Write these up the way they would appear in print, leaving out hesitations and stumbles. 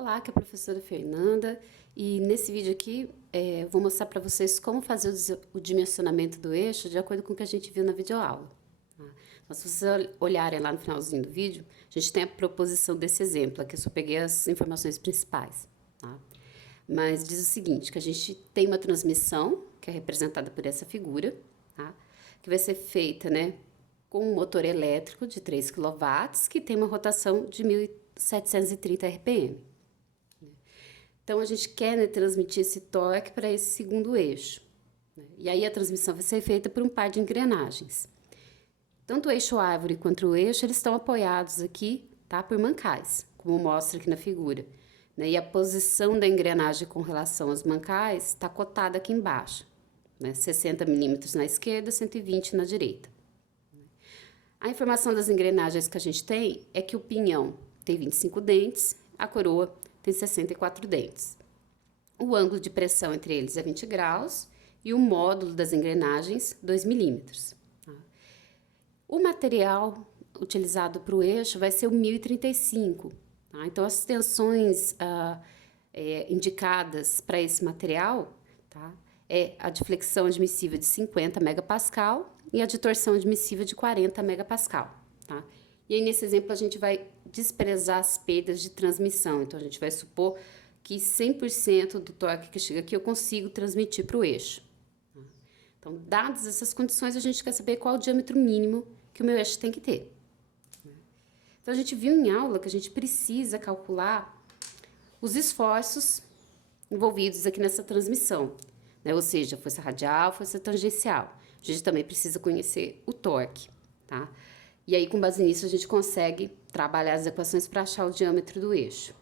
Olá, aqui é a professora Fernanda e nesse vídeo aqui eu vou mostrar para vocês como fazer o dimensionamento do eixo de acordo com o que a gente viu na videoaula. Tá? Então, se vocês olharem lá no finalzinho do vídeo, a gente tem a proposição desse exemplo, aqui eu só peguei as informações principais. Tá? Mas diz o seguinte, que a gente tem uma transmissão, que é representada por essa figura, tá? Que vai ser feita, né, com um motor elétrico de 3 kW, que tem uma rotação de 1.730 RPM. Então, a gente quer, né, transmitir esse torque para esse segundo eixo. Né? E aí, a transmissão vai ser feita por um par de engrenagens. Tanto o eixo árvore quanto o eixo, eles estão apoiados aqui, tá, por mancais, como mostra aqui na figura. Né? E a posição da engrenagem com relação aos mancais está cotada aqui embaixo. Né? 60 milímetros na esquerda, 120 na direita. A informação das engrenagens que a gente tem é que o pinhão tem 25 dentes, a coroa tem 64 dentes. O ângulo de pressão entre eles é 20 graus e o módulo das engrenagens 2 milímetros. O material utilizado para o eixo vai ser o 1035. Tá? Então, as tensões indicadas para esse material, tá, é a de flexão admissível de 50 megapascal e a de torção admissível de 40 megapascal. Tá? E aí, nesse exemplo, a gente vai desprezar as perdas de transmissão. Então, a gente vai supor que 100% do torque que chega aqui eu consigo transmitir para o eixo. Então, dadas essas condições, a gente quer saber qual o diâmetro mínimo que o meu eixo tem que ter. Então, a gente viu em aula que a gente precisa calcular os esforços envolvidos aqui nessa transmissão, né? Ou seja, força radial, força tangencial. A gente também precisa conhecer o torque, tá? E aí, com base nisso, a gente consegue trabalhar as equações para achar o diâmetro do eixo.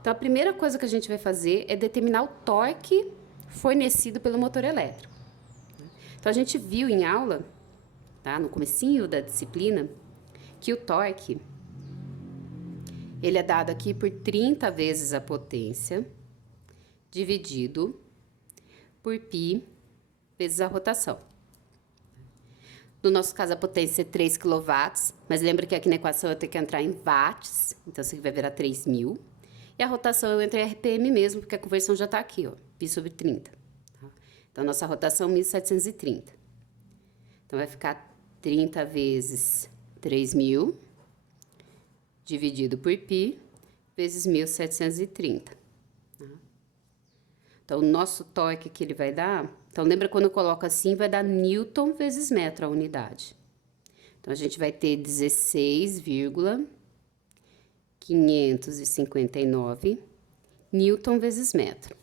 Então, a primeira coisa que a gente vai fazer é determinar o torque fornecido pelo motor elétrico. Então, a gente viu em aula, tá, no comecinho da disciplina, que o torque, ele é dado aqui por 30 vezes a potência, dividido por π vezes a rotação. No nosso caso, a potência é 3 kW, mas lembra que aqui na equação eu tenho que entrar em watts, então isso aqui vai virar 3.000. E a rotação eu entro em RPM mesmo, porque a conversão já está aqui, ó, π sobre 30. Tá? Então, nossa rotação é 1.730. Então, vai ficar 30 vezes 3.000, dividido por π, vezes 1.730. Tá? Então, o nosso torque que ele vai dar... Então, lembra quando eu coloco assim, vai dar newton vezes metro a unidade. Então, a gente vai ter 16,559 newton vezes metro.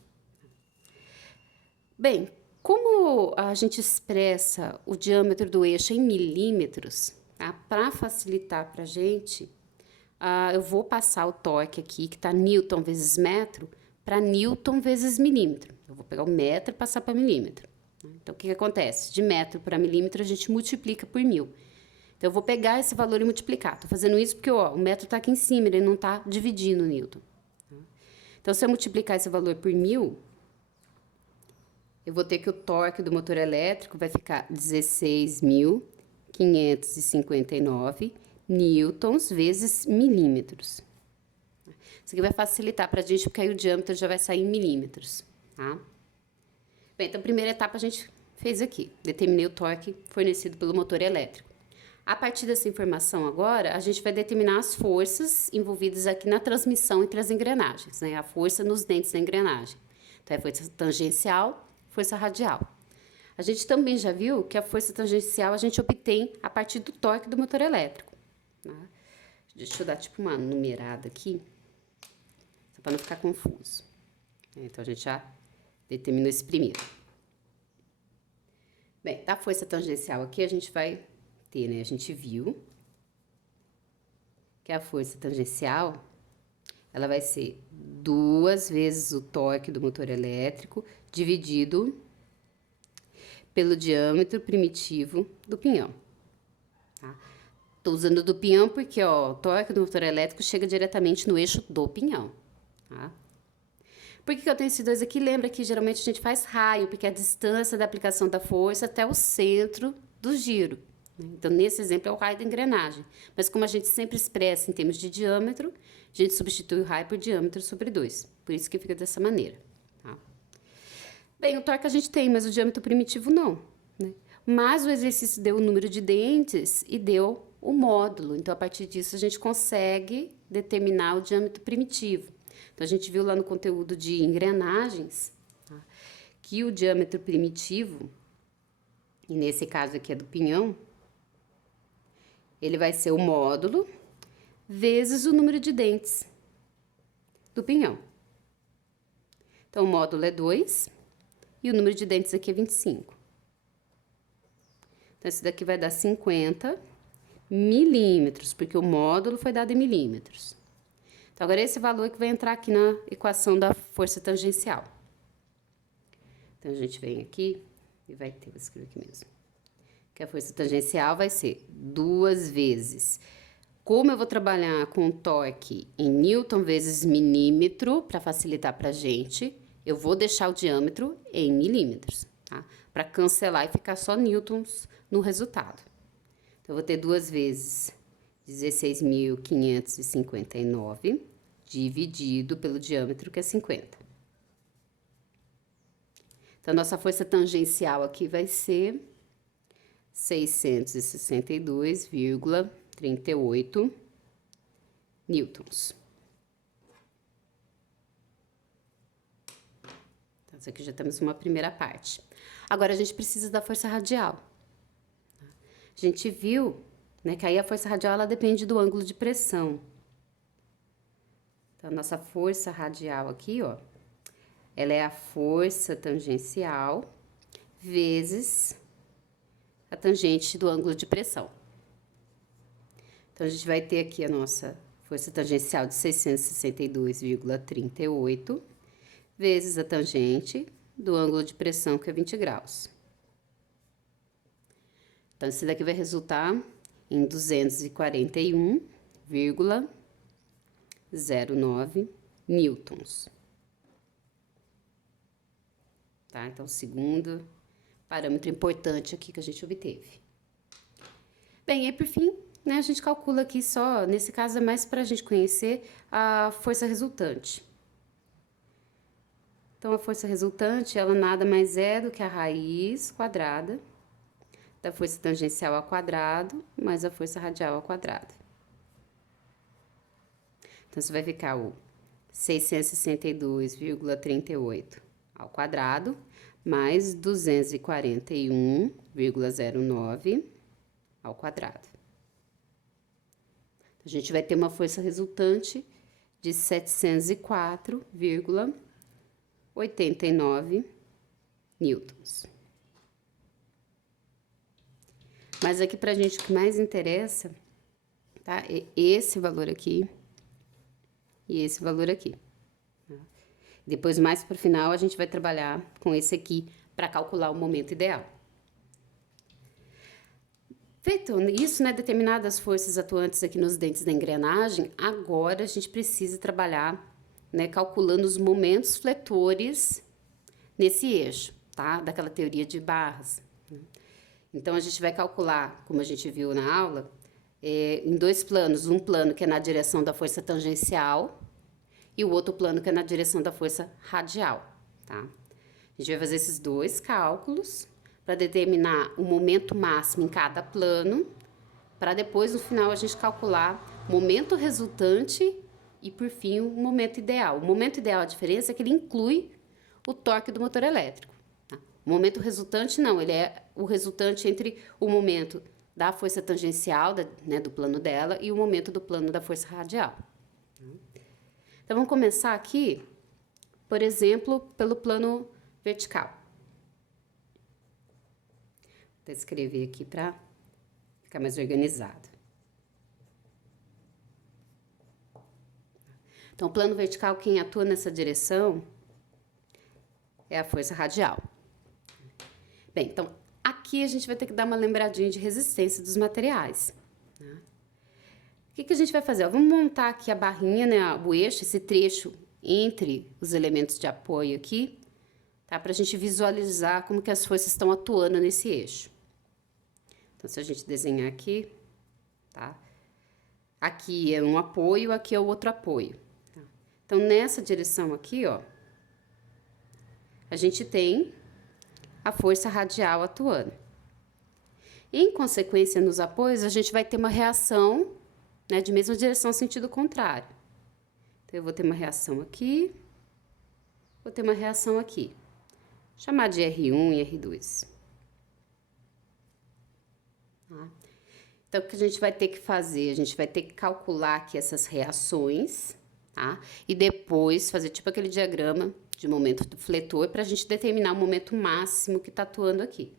Bem, como a gente expressa o diâmetro do eixo em milímetros, tá? Para facilitar para a gente, eu vou passar o torque aqui, que está newton vezes metro, para newton vezes milímetro. Eu vou pegar o metro e passar para milímetro. Então, o que acontece? De metro para milímetro, a gente multiplica por 1.000. Então, eu vou pegar esse valor e multiplicar. Estou fazendo isso porque, ó, o metro está aqui em cima, ele não está dividindo o newton. Então, se eu multiplicar esse valor por 1.000, eu vou ter que o torque do motor elétrico vai ficar 16.559 newtons vezes milímetros. Isso aqui vai facilitar para a gente, porque aí o diâmetro já vai sair em milímetros, tá? Bem, então a primeira etapa a gente fez aqui. Determinei o torque fornecido pelo motor elétrico. A partir dessa informação agora, a gente vai determinar as forças envolvidas aqui na transmissão entre as engrenagens, né? A força nos dentes da engrenagem. Então, é força tangencial, força radial. A gente também já viu que a força tangencial a gente obtém a partir do torque do motor elétrico. Tá? Deixa eu dar tipo uma numerada aqui, para não ficar confuso. Então, a gente já determinou esse primeiro. Bem, da força tangencial aqui, a gente vai ter, né? A gente viu que a força tangencial, ela vai ser 2 vezes o torque do motor elétrico, dividido pelo diâmetro primitivo do pinhão. Tá? Tô usando do pinhão porque, ó, o torque do motor elétrico chega diretamente no eixo do pinhão. Tá? Por que eu tenho esses dois aqui? Lembra que geralmente a gente faz raio, porque é a distância da aplicação da força até o centro do giro. né? Então, nesse exemplo, é o raio da engrenagem. Mas como a gente sempre expressa em termos de diâmetro, a gente substitui o raio por diâmetro sobre 2. Por isso que fica dessa maneira, tá? Bem, o torque a gente tem, mas o diâmetro primitivo não, né? Mas o exercício deu o número de dentes e deu o módulo. Então, a partir disso, a gente consegue determinar o diâmetro primitivo. Então, a gente viu lá no conteúdo de engrenagens, tá, que o diâmetro primitivo, e nesse caso aqui é do pinhão, ele vai ser o módulo vezes o número de dentes do pinhão. Então, o módulo é 2 e o número de dentes aqui é 25. Então, esse daqui vai dar 50 milímetros, porque o módulo foi dado em milímetros. Então, agora esse valor que vai entrar aqui na equação da força tangencial. Então, a gente vem aqui e vai ter, vou escrever aqui mesmo, que a força tangencial vai ser 2 vezes. Como eu vou trabalhar com o torque em newton vezes milímetro, para facilitar para a gente, eu vou deixar o diâmetro em milímetros, tá? Para cancelar e ficar só newtons no resultado. Então, eu vou ter 2 vezes 16.559 dividido pelo diâmetro, que é 50. Então, a nossa força tangencial aqui vai ser 662,38 newtons. Então, isso aqui já temos uma primeira parte. Agora, a gente precisa da força radial. A gente viu, né, que aí a força radial, ela depende do ângulo de pressão. Então, a nossa força radial aqui, ó, ela é a força tangencial vezes a tangente do ângulo de pressão. Então, a gente vai ter aqui a nossa força tangencial de 662,38 vezes a tangente do ângulo de pressão, que é 20 graus. Então, isso daqui vai resultar em 241,09 newtons. Tá? Então, segundo parâmetro importante aqui que a gente obteve. Bem, e por fim, né, a gente calcula aqui só, nesse caso é mais para a gente conhecer a força resultante. Então, a força resultante, ela nada mais é do que a raiz quadrada da força tangencial ao quadrado mais a força radial ao quadrado. Então, isso vai ficar o 662,38 ao quadrado mais 241,09 ao quadrado. A gente vai ter uma força resultante de 704,89 newtons. Mas aqui pra gente o que mais interessa, tá? É esse valor aqui e esse valor aqui. Tá? Depois, mais pro final, a gente vai trabalhar com esse aqui para calcular o momento ideal. Feito isso, né, determinadas forças atuantes aqui nos dentes da engrenagem, agora a gente precisa trabalhar, né, calculando os momentos fletores nesse eixo, tá? Daquela teoria de barras. Então, a gente vai calcular, como a gente viu na aula, em 2 planos. Um plano que é na direção da força tangencial e o outro plano que é na direção da força radial, tá? A gente vai fazer esses 2 cálculos para determinar o momento máximo em cada plano, para depois, no final, a gente calcular o momento resultante e, por fim, o momento ideal. O momento ideal, a diferença é que ele inclui o torque do motor elétrico. O momento resultante, não, ele é o resultante entre o momento da força tangencial, né, do plano dela, e o momento do plano da força radial. Então, vamos começar aqui, por exemplo, pelo plano vertical. Vou escrever aqui para ficar mais organizado. Então, o plano vertical, quem atua nessa direção é a força radial. Bem, então, aqui a gente vai ter que dar uma lembradinha de resistência dos materiais. Né? O que a gente vai fazer? Ó, vamos montar aqui a barrinha, né, o eixo, esse trecho entre os elementos de apoio aqui, tá? Para a gente visualizar como que as forças estão atuando nesse eixo. Então, se a gente desenhar aqui, tá? Aqui é um apoio, aqui é o outro apoio. Tá? Então, nessa direção aqui, ó, a gente tem a força radial atuando. Em consequência, nos apoios, a gente vai ter uma reação, né, de mesma direção, sentido contrário. Então, eu vou ter uma reação aqui, vou ter uma reação aqui. Vou chamar de R1 e R2. Tá? Então, o que a gente vai ter que fazer? A gente vai ter que calcular aqui essas reações, tá? E depois fazer tipo aquele diagrama de momento do fletor para a gente determinar o momento máximo que está atuando aqui.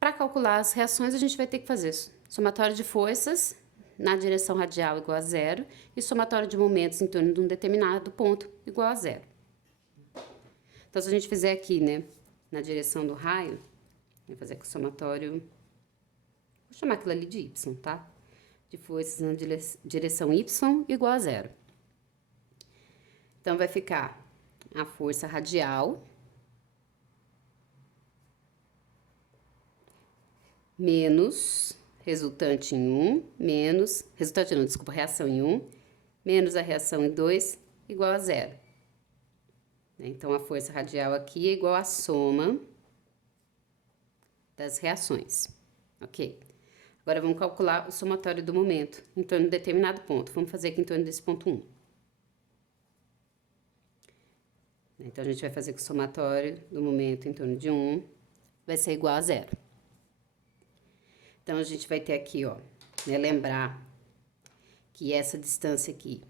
Para calcular as reações, a gente vai ter que fazer somatório de forças na direção radial igual a zero e somatório de momentos em torno de um determinado ponto igual a zero. Então, se a gente fizer aqui, né, na direção do raio, vou fazer com o somatório, vou chamar aquilo ali de y, tá? De forças na direção y igual a zero. Então, vai ficar a força radial menos resultante em 1, menos, resultante não, desculpa, reação em 1, menos a reação em 2, igual a zero. Então, a força radial aqui é igual à soma das reações, ok? Agora, vamos calcular o somatório do momento em torno de determinado ponto. Vamos fazer aqui em torno desse ponto 1. Então, a gente vai fazer que o somatório do momento em torno de 1 vai ser igual a zero. Então, a gente vai ter aqui, ó, né, lembrar que essa distância aqui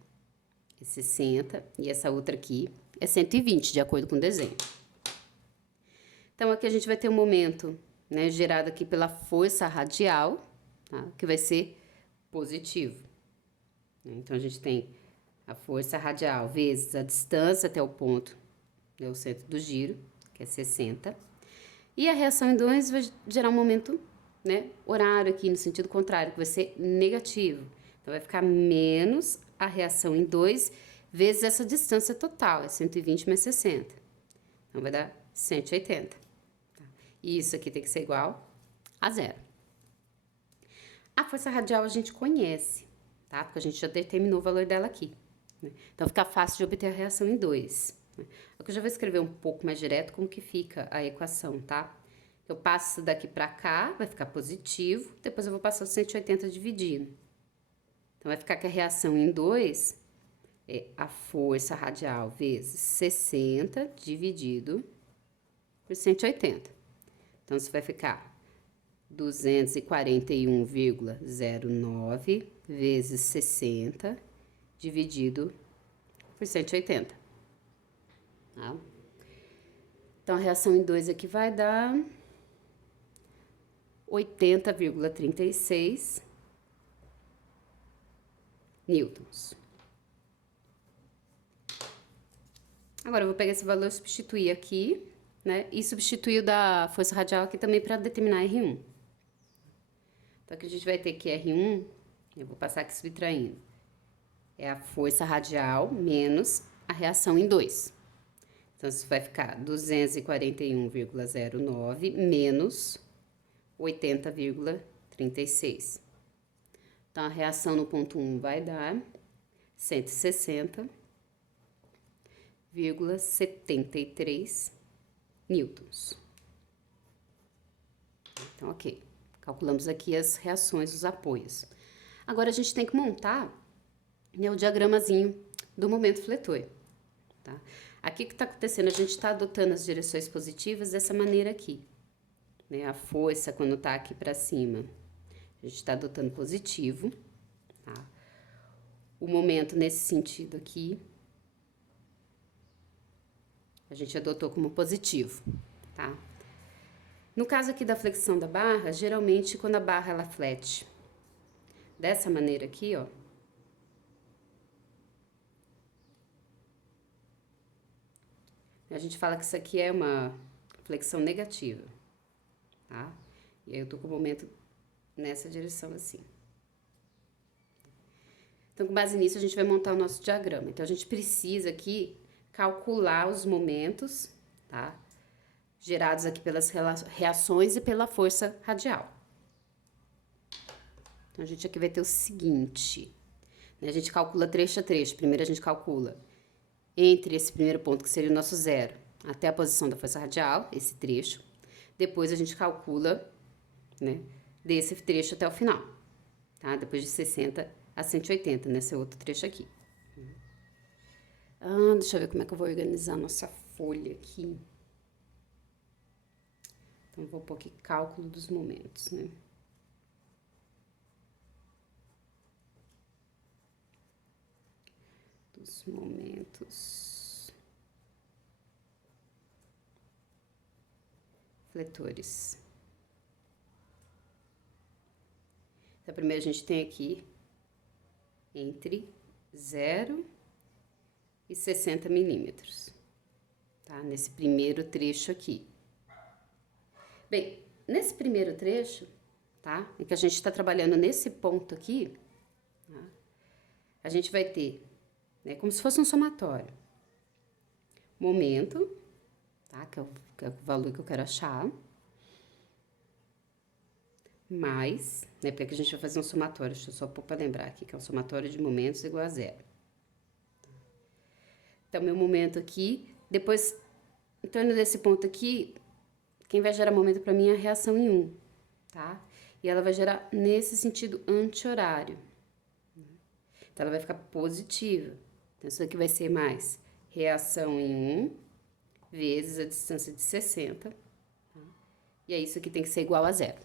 é 60 e essa outra aqui é 120, de acordo com o desenho. Então, aqui a gente vai ter um momento, né, gerado aqui pela força radial, tá, que vai ser positivo. Então, a gente tem a força radial vezes a distância até o ponto, né, o centro do giro, que é 60. E a reação em 2 vai gerar um momento, né, horário aqui no sentido contrário, que vai ser negativo. Então, vai ficar menos a reação em 2 vezes essa distância total, é 120 mais 60. Então, vai dar 180. Tá? E isso aqui tem que ser igual a zero. A força radial a gente conhece, tá? Porque a gente já determinou o valor dela aqui. Né? Então, fica fácil de obter a reação em 2. Né? Aqui eu já vou escrever um pouco mais direto como que fica a equação, tá? Eu passo isso daqui pra cá, vai ficar positivo, depois eu vou passar o 180 dividindo. Então, vai ficar que a reação em 2 é a força radial vezes 60 dividido por 180. Então, isso vai ficar 241,09 vezes 60 dividido por 180. Tá? Então, a reação em 2 aqui vai dar 80,36 newtons. Agora, eu vou pegar esse valor e substituir aqui, né? E substituir o da força radial aqui também para determinar R1. Então, aqui a gente vai ter que R1, eu vou passar aqui subtraindo, é a força radial menos a reação em 2. Então, isso vai ficar 241,09 menos 80,36. Então, a reação no ponto 1 vai dar 160,73 newtons. Então, ok. Calculamos aqui as reações, os apoios. Agora, a gente tem que montar, né, o diagramazinho do momento fletor, tá? Aqui o que está acontecendo? A gente está adotando as direções positivas dessa maneira aqui, né? A força, quando está aqui para cima, a gente está adotando positivo, tá? O momento nesse sentido aqui, a gente adotou como positivo, tá? No caso aqui da flexão da barra, geralmente quando a barra ela flete dessa maneira aqui, ó, a gente fala que isso aqui é uma flexão negativa, tá? E aí eu tô com o momento nessa direção assim. Então, com base nisso, a gente vai montar o nosso diagrama. Então, a gente precisa aqui calcular os momentos, tá? gerados aqui pelas reações e pela força radial. Então, a gente aqui vai ter o seguinte, né? A gente calcula trecho a trecho. Primeiro, a gente calcula entre esse primeiro ponto, que seria o nosso zero, até a posição da força radial, esse trecho. Depois, a gente calcula, né, desse trecho até o final, tá? Depois de 60 a 180, nesse outro trecho aqui. Deixa eu ver como é que eu vou organizar a nossa folha aqui. Então, vou pôr aqui cálculo dos momentos, né? Dos momentos. Fletores. Então, primeiro a gente tem aqui entre 0 e 60 milímetros, tá? Nesse primeiro trecho aqui. Bem, nesse primeiro trecho, tá? Em que a gente está trabalhando nesse ponto aqui, tá? A gente vai ter, né, como se fosse um somatório. Momento, tá? Que é o valor que eu quero achar. Mais, né? Porque aqui a gente vai fazer um somatório, deixa eu só pôr para lembrar aqui, que é um somatório de momentos igual a zero. Então, meu momento aqui, depois, em torno desse ponto aqui, quem vai gerar momento para mim é a reação em 1, tá? E ela vai gerar nesse sentido anti-horário. Então, ela vai ficar positiva. Então, isso aqui vai ser mais reação em 1 vezes a distância de 60. Tá? E aí, isso aqui tem que ser igual a zero.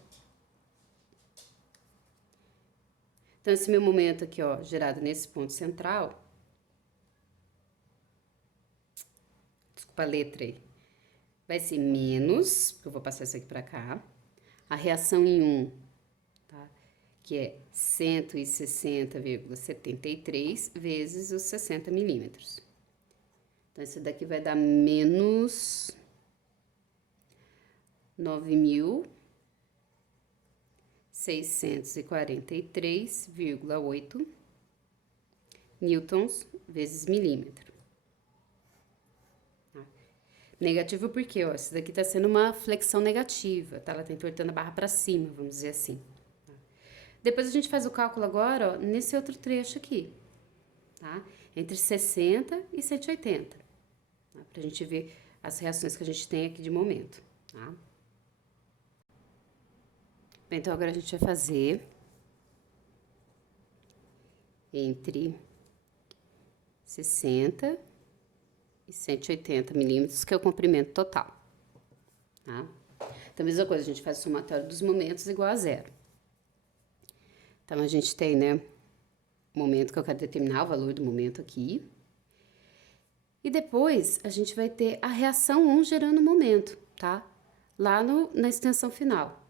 Então, esse meu momento aqui, ó, gerado nesse ponto central, desculpa a letra aí, vai ser menos, porque eu vou passar isso aqui pra cá, a reação em 1, tá? Que é 160,73 vezes os 60 milímetros. Então, isso daqui vai dar menos 9.643,8 newtons vezes milímetro. Tá? Negativo porque, ó, isso daqui tá sendo uma flexão negativa, tá? Ela tá entortando a barra para cima, vamos dizer assim. Tá? Depois a gente faz o cálculo agora, ó, nesse outro trecho aqui, tá? Entre 60 e 180, tá? Pra gente ver as reações que a gente tem aqui de momento, tá? Bem, então agora a gente vai fazer entre 60 e 180 milímetros, que é o comprimento total, tá? Então, a mesma coisa, a gente faz o somatório dos momentos igual a zero. Então, a gente tem, né, o momento que eu quero determinar, o valor do momento aqui. E depois, a gente vai ter a reação 1 gerando o momento, tá? Lá na extensão final.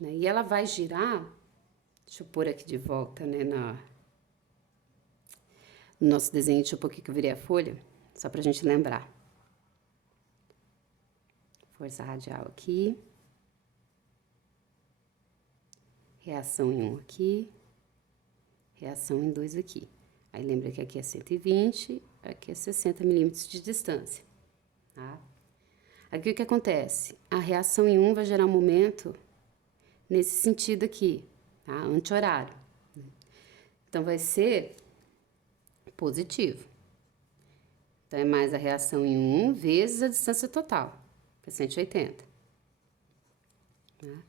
Né? E ela vai girar, deixa eu pôr aqui de volta, né, no nosso desenho, deixa eu pôr aqui que eu virei a folha, só pra gente lembrar. Força radial aqui. Reação em 1 aqui. Reação em 2 aqui. Aí, lembra que aqui é 120, aqui é 60 milímetros de distância, tá? Aqui, o que acontece? A reação em 1 vai gerar um momento nesse sentido aqui, tá? Anti-horário. Então, vai ser positivo. Então, é mais a reação em 1 vezes a distância total, que é 180. Tá?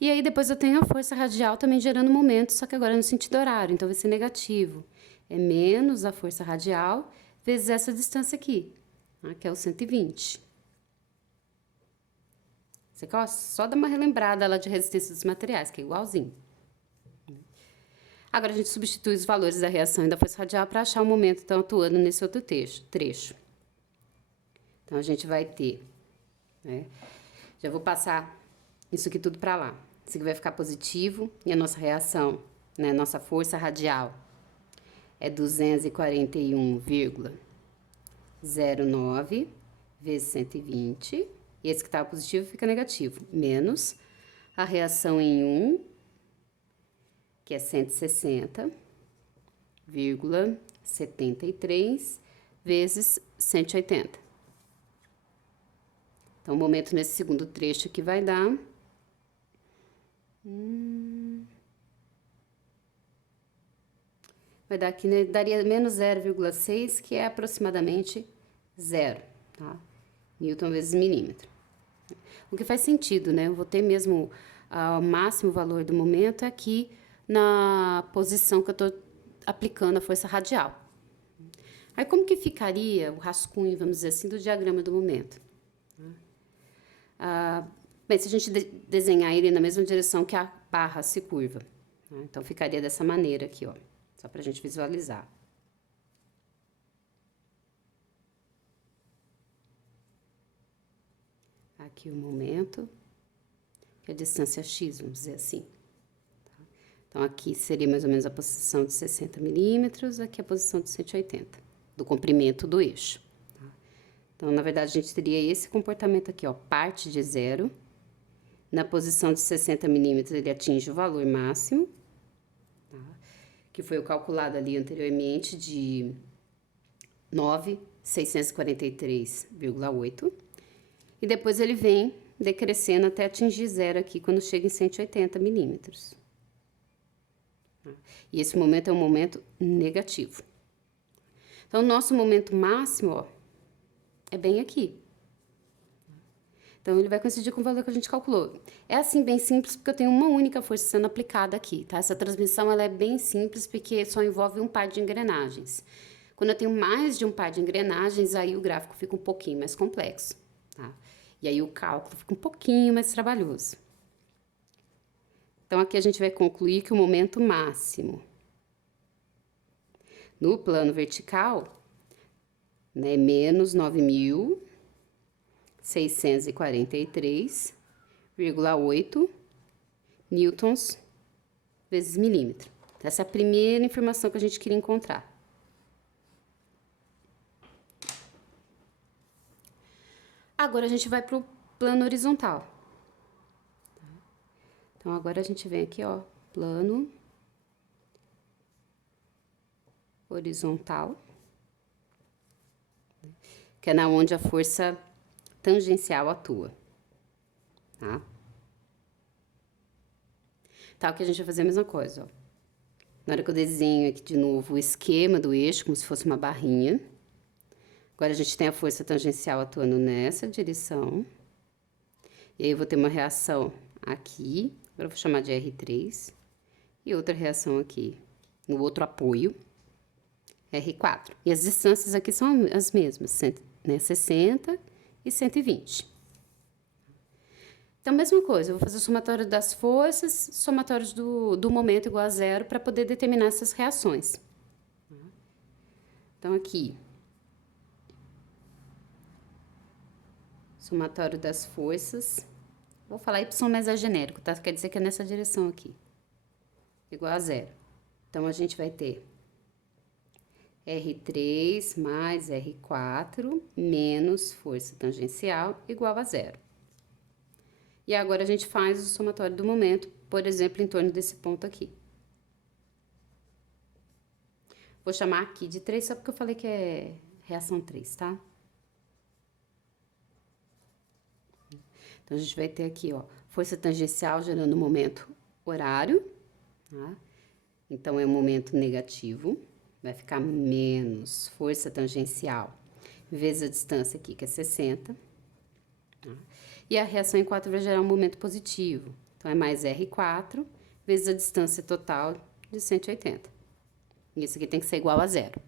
E aí, depois eu tenho a força radial também gerando momento, só que agora no sentido horário, então vai ser negativo. É menos a força radial vezes essa distância aqui, tá? Que é o 120. Você quer só dar uma relembrada lá de resistência dos materiais, que é igualzinho. Agora, a gente substitui os valores da reação e da força radial para achar o momento que estão atuando nesse outro trecho. Então, a gente vai ter, né? Já vou passar isso aqui tudo para lá. Isso aqui vai ficar positivo e a nossa reação, né? Nossa força radial é 241,09 vezes 120. E esse que estava positivo fica negativo. Menos a reação em 1, que é 160,73 vezes 180. Então, o momento nesse segundo trecho aqui vai dar... Vai dar aqui, né? Daria menos 0,6, que é aproximadamente 0, tá? Newton vezes milímetro. O que faz sentido, né? Eu vou ter mesmo o máximo valor do momento aqui na posição que eu tô aplicando a força radial. Aí, como que ficaria o rascunho, vamos dizer assim, do diagrama do momento? Bem, se a gente desenhar ele na mesma direção que a barra se curva, né? Então, ficaria dessa maneira aqui, ó, só pra gente visualizar. Aqui o momento, que é a distância x, vamos dizer assim. Tá? Então, aqui seria mais ou menos a posição de 60 milímetros, aqui a posição de 180, do comprimento do eixo. Tá? Então, na verdade, a gente teria esse comportamento aqui, ó, parte de 0. Na posição de 60 milímetros, ele atinge o valor máximo, tá? Que foi o calculado ali anteriormente de 9.643,8. E depois ele vem decrescendo até atingir 0 aqui, quando chega em 180 milímetros. E esse momento é um momento negativo. Então, o nosso momento máximo, ó, é bem aqui. Então, ele vai coincidir com o valor que a gente calculou. É assim, bem simples, porque eu tenho uma única força sendo aplicada aqui, tá? Essa transmissão, ela é bem simples, porque só envolve um par de engrenagens. Quando eu tenho mais de um par de engrenagens, aí o gráfico fica um pouquinho mais complexo, tá? E aí o cálculo fica um pouquinho mais trabalhoso. Então, aqui a gente vai concluir que o momento máximo no plano vertical, né, menos 9.643,8 newtons vezes milímetro. Essa é a primeira informação que a gente queria encontrar. Agora, a gente vai para o plano horizontal. Então, agora a gente vem aqui, ó, plano horizontal, que é na onde a força tangencial atua, tá? Tá, o que a gente vai fazer a mesma coisa, ó. Na hora que eu desenho aqui de novo o esquema do eixo, como se fosse uma barrinha. Agora, a gente tem a força tangencial atuando nessa direção. E aí, eu vou ter uma reação aqui, agora eu vou chamar de R3. E outra reação aqui, no outro apoio, R4. E as distâncias aqui são as mesmas, né, 60 e 120. Então, mesma coisa, eu vou fazer o somatório das forças, somatórios do momento igual a 0, para poder determinar essas reações. Então, aqui, somatório das forças, vou falar Y, mas é genérico, tá? Quer dizer que é nessa direção aqui, igual a 0. Então, a gente vai ter R3 mais R4 menos força tangencial igual a 0. E agora, a gente faz o somatório do momento, por exemplo, em torno desse ponto aqui. Vou chamar aqui de 3, só porque eu falei que é reação 3, tá? Então, a gente vai ter aqui, ó, força tangencial gerando momento horário, tá? Então, é um momento negativo, vai ficar menos força tangencial vezes a distância aqui, que é 60, tá? E a reação em 4 vai gerar um momento positivo. Então, é mais R4 vezes a distância total de 180. E isso aqui tem que ser igual a 0.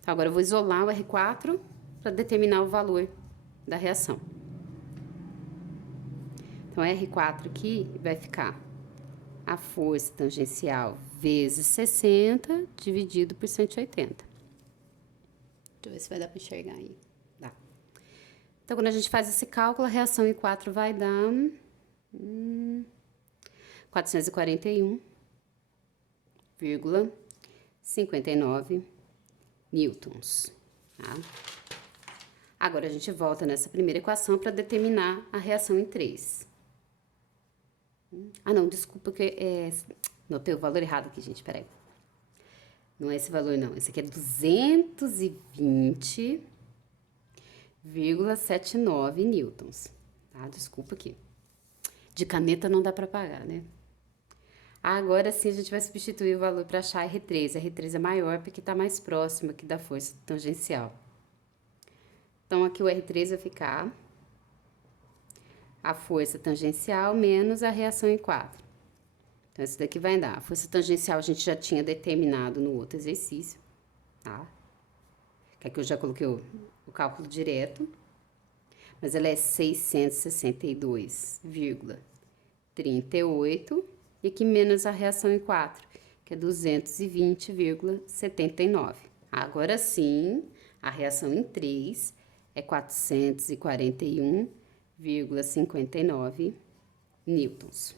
Então, agora eu vou isolar o R4 para determinar o valor da reação. Então, R4 aqui vai ficar a força tangencial vezes 60 dividido por 180. Deixa eu ver se vai dar para enxergar aí. Dá. Então, quando a gente faz esse cálculo, a reação em 4 vai dar 441,59 newtons, tá? Agora, a gente volta nessa primeira equação para determinar a reação em 3. Ah, não, desculpa, que notei o valor errado aqui, gente, peraí. Não é esse valor, não. Esse aqui é 220 0,79 newtons, tá? Desculpa aqui. De caneta não dá para pagar, né? Agora sim a gente vai substituir o valor para achar R3. A R3 é maior porque está mais próximo aqui da força tangencial. Então, aqui o R3 vai ficar a força tangencial menos a reação em quadro. Então, isso daqui vai dar. A força tangencial a gente já tinha determinado no outro exercício, tá? Que aqui eu já coloquei o cálculo direto. Mas ela é 662,38. E aqui menos a reação em 4, que é 220,79. Agora sim, a reação em 3 é 441,59 newtons.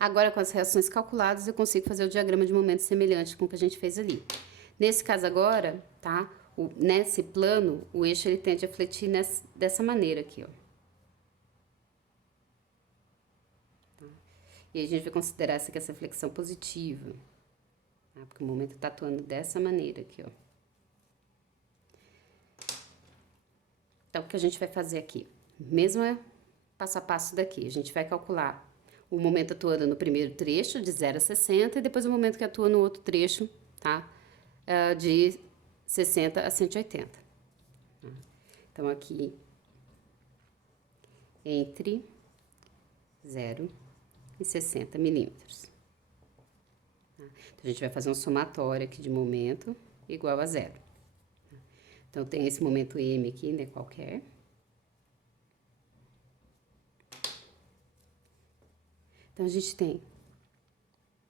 Agora, com as reações calculadas, eu consigo fazer o diagrama de momento semelhante com o que a gente fez ali. Nesse caso agora, tá? Nesse plano, o eixo ele tende a fletir dessa maneira aqui, ó. E aí a gente vai considerar essa flexão positiva, tá? Porque o momento tá atuando dessa maneira aqui, ó. Então, o que a gente vai fazer aqui? Mesmo passo a passo daqui, a gente vai calcular o momento atuando no primeiro trecho, de 0 a 60, e depois o momento que atua no outro trecho, tá? De 60 a 180. Então, aqui, entre 0 e 60 milímetros. Então, a gente vai fazer um somatório aqui de momento igual a 0. Então, tem esse momento M aqui, né, qualquer. Então, a gente tem,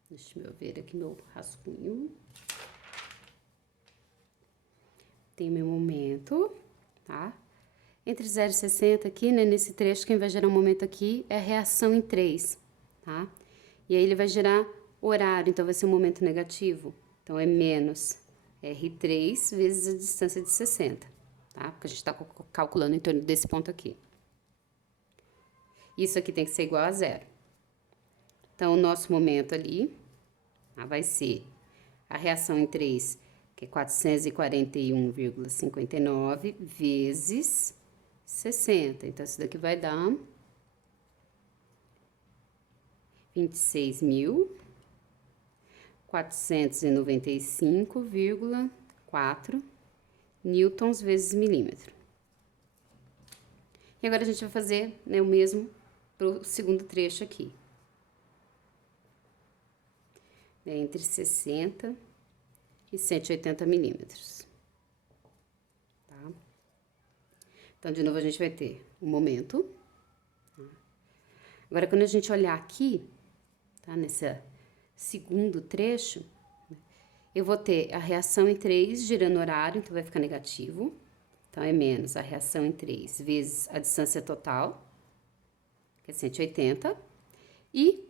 deixa eu ver aqui meu rascunho. Tem meu momento, tá? Entre 0 e 60 aqui, né, nesse trecho, quem vai gerar um momento aqui é a reação em 3, tá? E aí ele vai gerar horário, então vai ser um momento negativo. Então, é menos R3 vezes a distância de 60, tá? Porque a gente tá calculando em torno desse ponto aqui. Isso aqui tem que ser igual a 0. Então, o nosso momento ali vai ser a reação em 3, que é 441,59 vezes 60. Então, isso daqui vai dar 26.495,4 newtons vezes milímetro. E agora a gente vai fazer, né, o mesmo pro segundo trecho aqui. Entre 60 e 180 milímetros. Tá? Então, de novo, a gente vai ter o momento. Tá? Agora, quando a gente olhar aqui, tá? Nesse segundo trecho, eu vou ter a reação em 3 girando horário, então vai ficar negativo. Então, é menos a reação em 3 vezes a distância total, que é 180. E,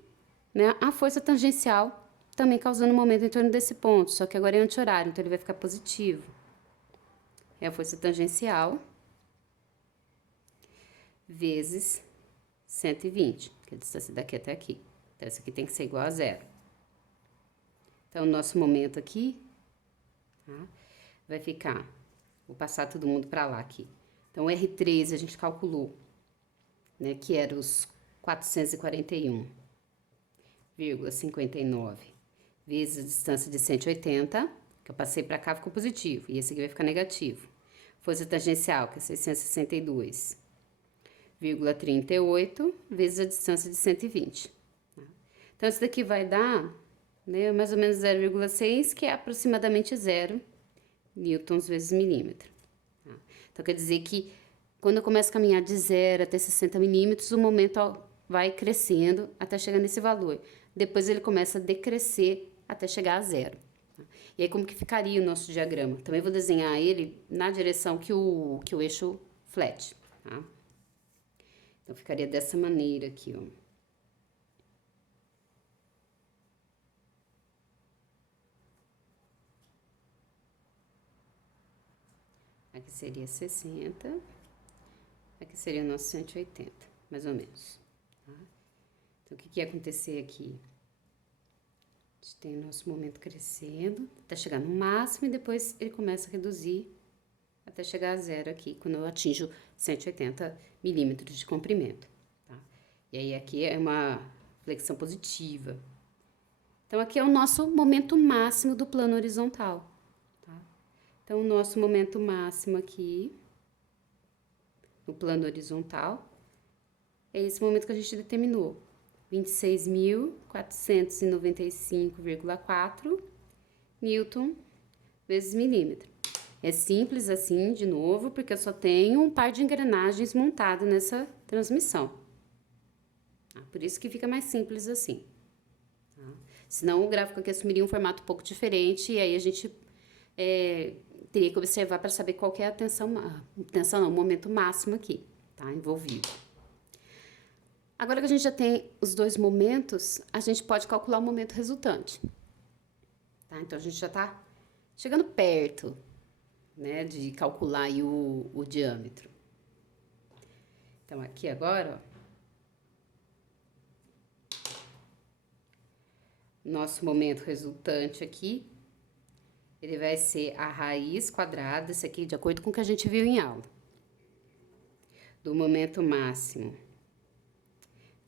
né, a força tangencial também causando um momento em torno desse ponto, só que agora é anti-horário, então ele vai ficar positivo. É a força tangencial vezes 120, que é a distância daqui até aqui. Então, essa aqui tem que ser igual a 0. Então, o nosso momento aqui, tá, vai ficar, vou passar todo mundo para lá aqui. Então, o R3 a gente calculou, né, que era os 441,59 vezes a distância de 180, que eu passei para cá, ficou positivo, e esse aqui vai ficar negativo. Força tangencial, que é 662,38 vezes a distância de 120. Tá? Então, isso daqui vai dar, né, mais ou menos 0,6, que é aproximadamente 0 newtons vezes milímetro. Tá? Então, quer dizer que quando eu começo a caminhar de 0 até 60 milímetros, o momento vai crescendo até chegar nesse valor. Depois ele começa a decrescer até chegar a 0. Tá? E aí, como que ficaria o nosso diagrama? Também vou desenhar ele na direção que o eixo flete, tá? Então, ficaria dessa maneira aqui, ó. Aqui seria 60, aqui seria o nosso 180, mais ou menos, tá? Então, o que ia acontecer aqui? A gente tem o nosso momento crescendo, até chegar no máximo e depois ele começa a reduzir até chegar a zero aqui, quando eu atinjo 180 milímetros de comprimento, tá? E aí, aqui é uma flexão positiva. Então, aqui é o nosso momento máximo do plano horizontal, tá? Então, o nosso momento máximo aqui, no plano horizontal, é esse momento que a gente determinou. 26.495,4 Newton vezes milímetro. É simples assim, de novo, porque eu só tenho um par de engrenagens montado nessa transmissão. Por isso que fica mais simples assim. Tá? Senão o gráfico aqui assumiria um formato um pouco diferente e aí a gente teria que observar para saber qual que é a o momento máximo aqui, tá? Envolvido. Agora que a gente já tem os dois momentos, a gente pode calcular o momento resultante. Tá? Então, a gente já está chegando perto, né, de calcular aí o diâmetro. Então, aqui agora, ó, nosso momento resultante aqui, ele vai ser a raiz quadrada, isso aqui de acordo com o que a gente viu em aula, do momento máximo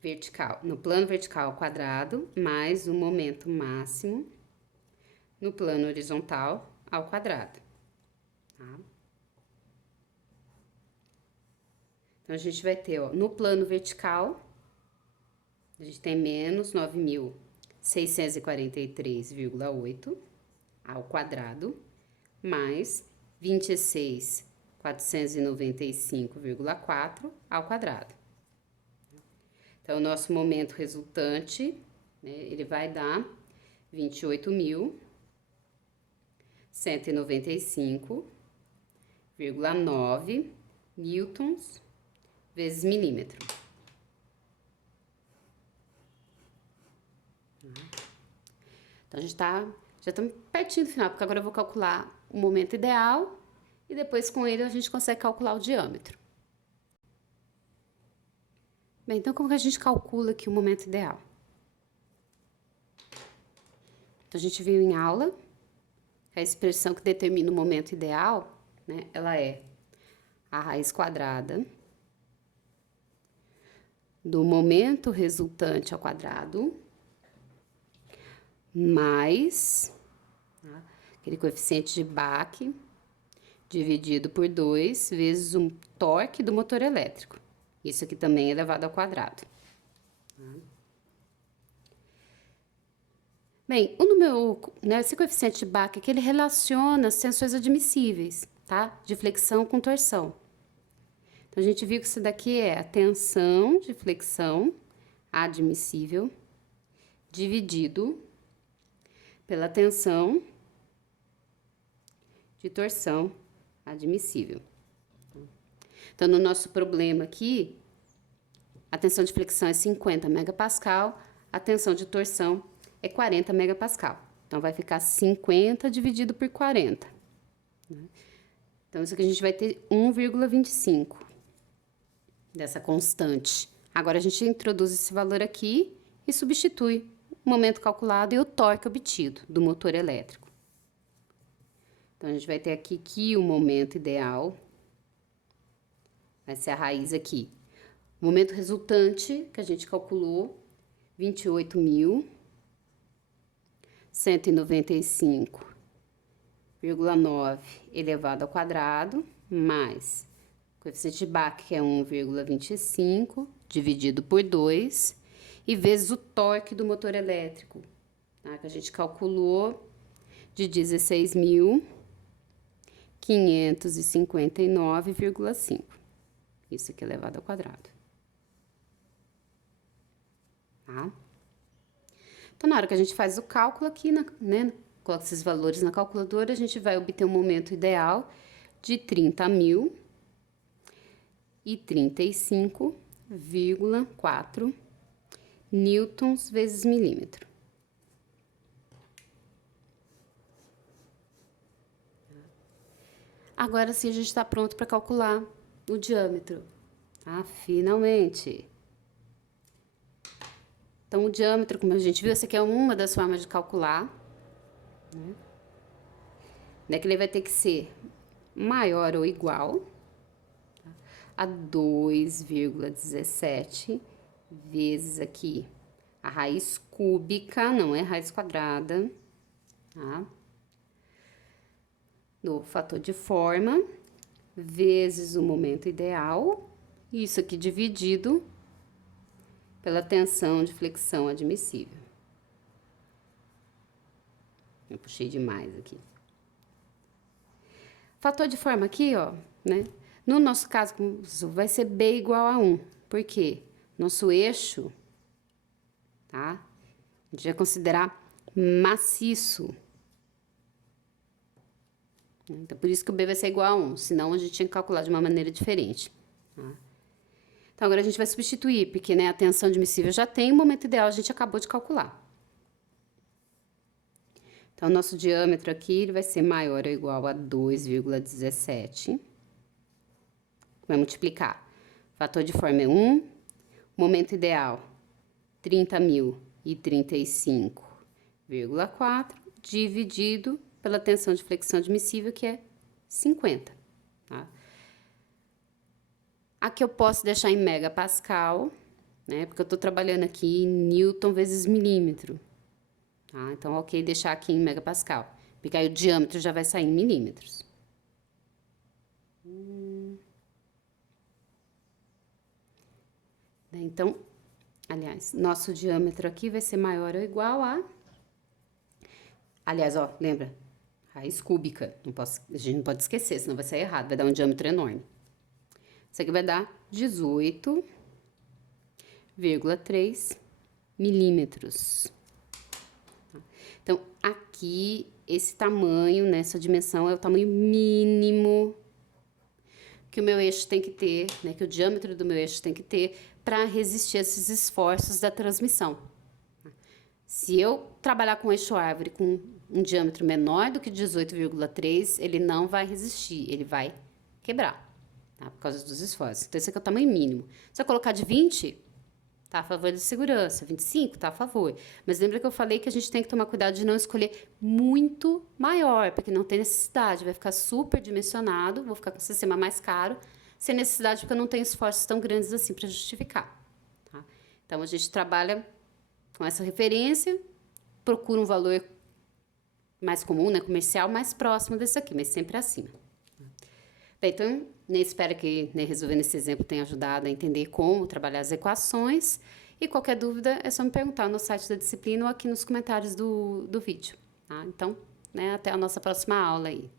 vertical, no plano vertical ao quadrado, mais o momento máximo no plano horizontal ao quadrado, tá? Então, a gente vai ter, ó, no plano vertical, a gente tem menos 9.643,8 ao quadrado, mais 26.495,4 ao quadrado. Então, o nosso momento resultante, né, ele vai dar 28.195,9 newtons vezes milímetro. Então, a gente já estamos pertinho do final, porque agora eu vou calcular o momento ideal e depois com ele a gente consegue calcular o diâmetro. Bem, então como que a gente calcula aqui o momento ideal? Então, a gente viu em aula que a expressão que determina o momento ideal, né, ela é a raiz quadrada do momento resultante ao quadrado mais, tá, aquele coeficiente de Bach dividido por 2 vezes o torque do motor elétrico. Isso aqui também é elevado ao quadrado. Bem, o número, né, esse coeficiente de Bach aqui, ele relaciona as tensões admissíveis, tá? De flexão com torção. Então, a gente viu que isso daqui é a tensão de flexão admissível dividido pela tensão de torção admissível. Então, no nosso problema aqui, a tensão de flexão é 50 megapascal, a tensão de torção é 40 megapascal. Então, vai ficar 50 dividido por 40. Então, isso aqui a gente vai ter 1,25 dessa constante. Agora, a gente introduz esse valor aqui e substitui o momento calculado e o torque obtido do motor elétrico. Então, a gente vai ter aqui que o momento ideal vai ser a raiz aqui. O momento resultante, que a gente calculou, 28.195,9 elevado ao quadrado, mais o coeficiente de Bach, que é 1,25, dividido por 2, e vezes o torque do motor elétrico, tá? Que a gente calculou de 16.559,5. Isso aqui elevado ao quadrado. Tá? Então, na hora que a gente faz o cálculo aqui, né, coloca esses valores na calculadora, a gente vai obter um momento ideal de 30.035,4 newtons vezes milímetro. Agora sim, a gente está pronto para calcular o diâmetro, tá? Finalmente! Então, o diâmetro, como a gente viu, essa aqui é uma das formas de calcular, né? Que ele vai ter que ser maior ou igual a 2,17 vezes aqui a raiz cúbica, não é raiz quadrada, tá? Do fator de forma, vezes o momento ideal, isso aqui dividido pela tensão de flexão admissível. Eu puxei demais aqui. Fator de forma aqui, ó, né? No nosso caso, vai ser B igual a 1. Por quê? Nosso eixo, tá? A gente vai considerar maciço. Então, por isso que o B vai ser igual a 1. Senão, a gente tinha que calcular de uma maneira diferente, tá? Então, agora a gente vai substituir, porque, né, a tensão admissível já tem, o momento ideal a gente acabou de calcular. Então, nosso diâmetro aqui ele vai ser maior ou igual a 2,17. Vai multiplicar. Fator de forma é 1. Momento ideal, 30.035,4, dividido pela tensão de flexão admissível, que é 50. Tá? Aqui eu posso deixar em megapascal, né? Porque eu tô trabalhando aqui em newton vezes milímetro. Tá? Então, ok, deixar aqui em megapascal. Porque aí o diâmetro já vai sair em milímetros. Então, aliás, nosso diâmetro aqui vai ser maior ou igual a... Aliás, ó, lembra? Raiz cúbica. A gente não pode esquecer, senão vai sair errado. Vai dar um diâmetro enorme. Isso aqui vai dar 18,3 milímetros. Então, aqui, esse tamanho, né, essa dimensão é o tamanho mínimo que o meu eixo tem que ter, né, que o diâmetro do meu eixo tem que ter para resistir a esses esforços da transmissão. Se eu trabalhar com eixo árvore com um diâmetro menor do que 18,3, ele não vai resistir, ele vai quebrar, tá? Por causa dos esforços. Então, esse aqui é o tamanho mínimo. Se eu colocar de 20, tá a favor de segurança. 25, tá a favor. Mas lembra que eu falei que a gente tem que tomar cuidado de não escolher muito maior, porque não tem necessidade. Vai ficar super dimensionado, vou ficar com o sistema mais caro, sem necessidade, porque eu não tenho esforços tão grandes assim para justificar. Tá? Então, a gente trabalha com essa referência, procura um valor mais comum, né, comercial, mais próximo desse aqui, mas sempre acima. Bem, então, espero que, né, resolvendo esse exemplo tenha ajudado a entender como trabalhar as equações. E qualquer dúvida é só me perguntar no site da disciplina ou aqui nos comentários do vídeo. Tá? Então, né, até a nossa próxima aula aí.